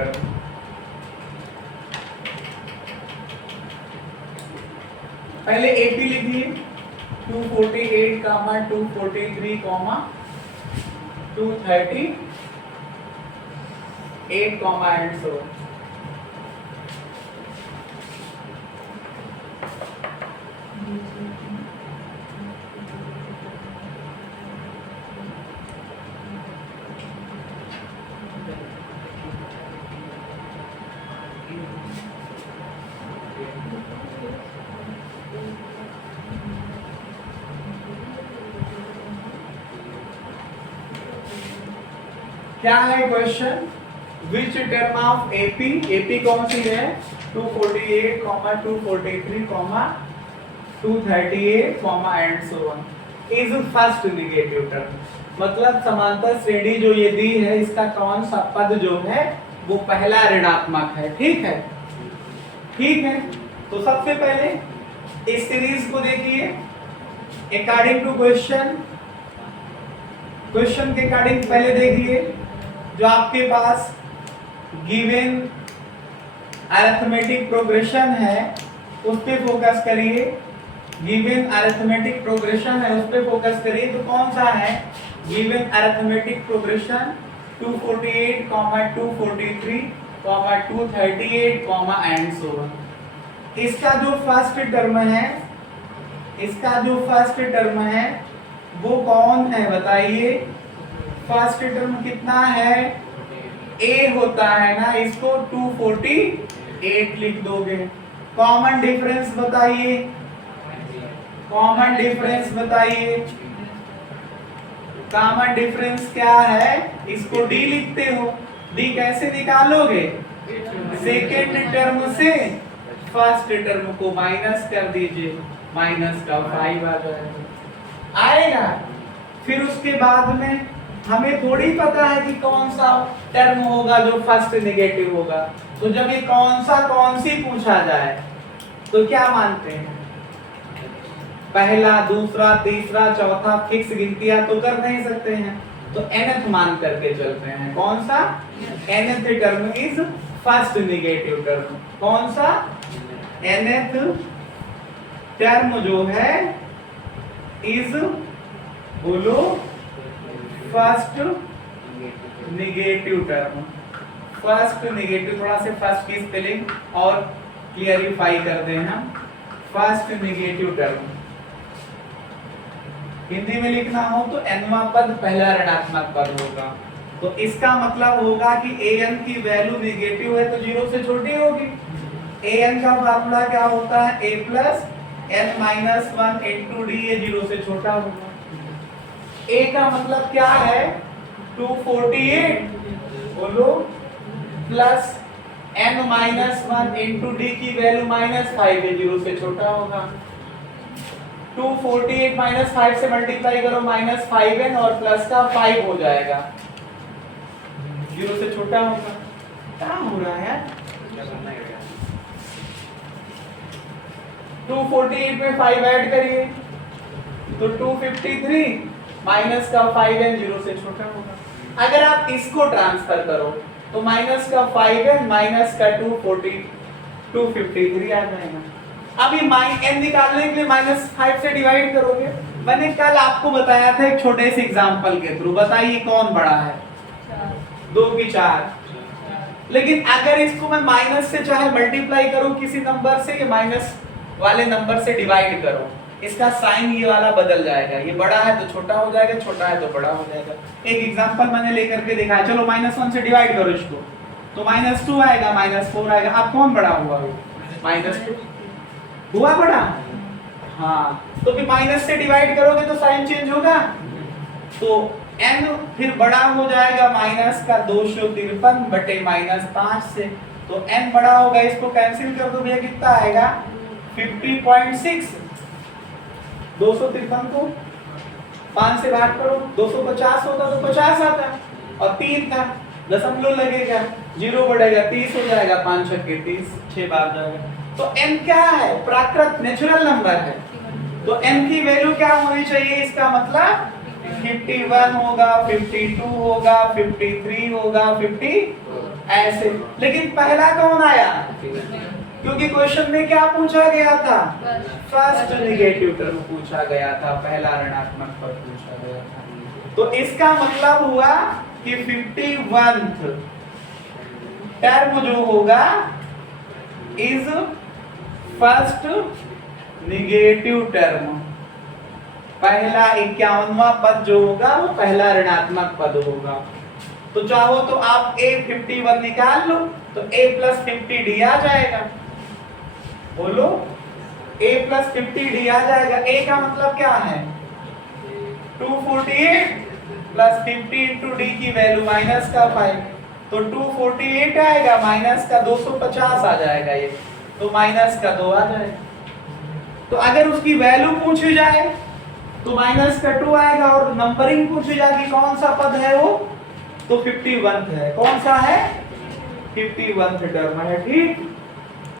Term. पहले AP लिखिए 248, 243, 238, and so. क्या है question? Which term of AP, AP कौन सी है? 248, 243, 238, and so on is first negative term. मतलब समांतर श्रेणी जो ये दी है, इसका कौन सा पद जो है वो पहला ऋणात्मक है। ठीक है, ठीक है। तो सबसे पहले इस सीरीज को देखिए अकॉर्डिंग टू क्वेश्चन। क्वेश्चन के अकॉर्डिंग पहले देखिए, जो आपके पास गिवन अरिथमेटिक प्रोग्रेशन है उस पे फोकस करिए। गिवन अरिथमेटिक प्रोग्रेशन है उस पे फोकस करिए। तो कौन सा है? Given arithmetic progression 248, 243, 238, and so on. इसका जो फर्स्ट टर्म है, इसका जो फर्स्ट टर्म है वो कौन है बताइए? फर्स्ट टर्म कितना है? ए होता है ना, इसको 248 लिख दोगे। कॉमन डिफरेंस बताइए, कॉमन डिफरेंस बताइए। कॉमन डिफरेंस क्या है? इसको डी लिखते हो। डी कैसे निकालोगे? सेकेंड टर्म से फर्स्ट टर्म को माइनस कर दीजिए, माइनस का 5 आ जाएगा, आएगा। फिर उसके बाद में हमें थोड़ी पता है कि कौन सा टर्म होगा जो फर्स्ट नेगेटिव होगा। तो जब ये कौन सी पूछा जाए तो क्या मानते हैं? पहला, दूसरा, तीसरा, चौथा फिक्स गिनतियां तो कर नहीं सकते हैं, तो nth मान करके चलते हैं। कौन सा? nth term is first negative term. कौन सा? nth टर्म जो है इज, बोलो, first negative term. First negative, थोड़ा से फर्स्ट की स्पेलिंग और क्लियरिफाई कर दें हम। फर्स्ट नेगेटिव टर्म हिंदी में लिखना हो तो nवां पद पहला ऋणात्मक पद होगा। तो इसका मतलब होगा कि an की वैल्यू नेगेटिव है तो 0 से छोटी होगी। an का फार्मूला क्या होता है? a plus n minus 1 into D, ये 0 से छोटा होगा। a का मतलब क्या है? 248, बोलो, plus n minus 1 into D की वैल्यू माइनस 5 है, 0 से छोटा होगा। 248 माइनस 5 से मल्टीप्लाई करो, माइनस 5n और प्लस का 5 हो जाएगा, 0 से छोटा होगा। क्या हो रहा है यार? 248 में 5 ऐड करिए तो 253 माइनस का 5n 0 से छोटा होगा। अगर आप इसको ट्रांसफर करो तो माइनस का 5n माइनस का 253 आ जाएगा। अभी n निकालने के लिए -5 से डिवाइड करोगे। मैंने कल आपको बताया था एक छोटे से एग्जांपल के थ्रू, बताइए कौन बड़ा है? 2 की 4। लेकिन अगर इसको मैं माइनस से चाहे मल्टीप्लाई करूं किसी नंबर से, या माइनस वाले नंबर से डिवाइड करो, इसका साइन ये वाला बदल जाएगा। ये बड़ा है तो छोटा हो जाएगा, छोटा है तो बड़ा हो जाएगा। एक एग्जांपल मैंने लेकर के दिखाया। चलो -1 से डिवाइड करो इसको तो -2 आएगा, -4 आएगा। अब कौन बड़ा हुआ? -2 हुआ बड़ा। हाँ, तो फिर माइनस से डिवाइड करोगे तो साइन चेंज होगा, तो n फिर बड़ा हो जाएगा माइनस का 253 बटे -5 से। तो n बड़ा होगा, इसको कैंसिल कर दो भैया, कितना आएगा? 50.6। 253 को 5 से भाग करो, 250 होता तो 50 आता, और 3 था, दशमलव लगेगा, 0 बढ़ेगा, 30 हो जाएगा, 5 छक्के 30, 6 बार जाएगा। तो n क्या है? प्राकृत नेचुरल नंबर है, तो n की वैल्यू क्या होनी चाहिए? इसका मतलब 51 होगा, 52 होगा, 53 होगा, 50 ऐसे, लेकिन पहला कौन आया? क्योंकि क्वेश्चन में क्या पूछा गया था? फर्स्ट नेगेटिव टर्म पूछा गया था, पहला ऋणात्मक पद पूछा गया था। तो इसका मतलब हुआ कि 51th टर्म जो होगा इज फर्स्ट नेगेटिव टर्म। पहला 51वां पद जो होगा वो पहला ऋणात्मक पद होगा। तो चाहो तो आप A51 निकाल लो, तो A + 50D आ जाएगा। बोलो, A + 50D आ जाएगा। A का मतलब क्या है? 248 + 50 × D की वैल्यू -5, तो 248 आएगा, -250 आ जाएगा ये, तो -2 आ जाएगा। तो अगर उसकी वैल्यू पूछी जाए तो -2 आएगा, और नंबरिंग पूछी जाएगी कौन सा पद है वो, तो 51th है। कौन सा है? 51th टर्म है, ठीक।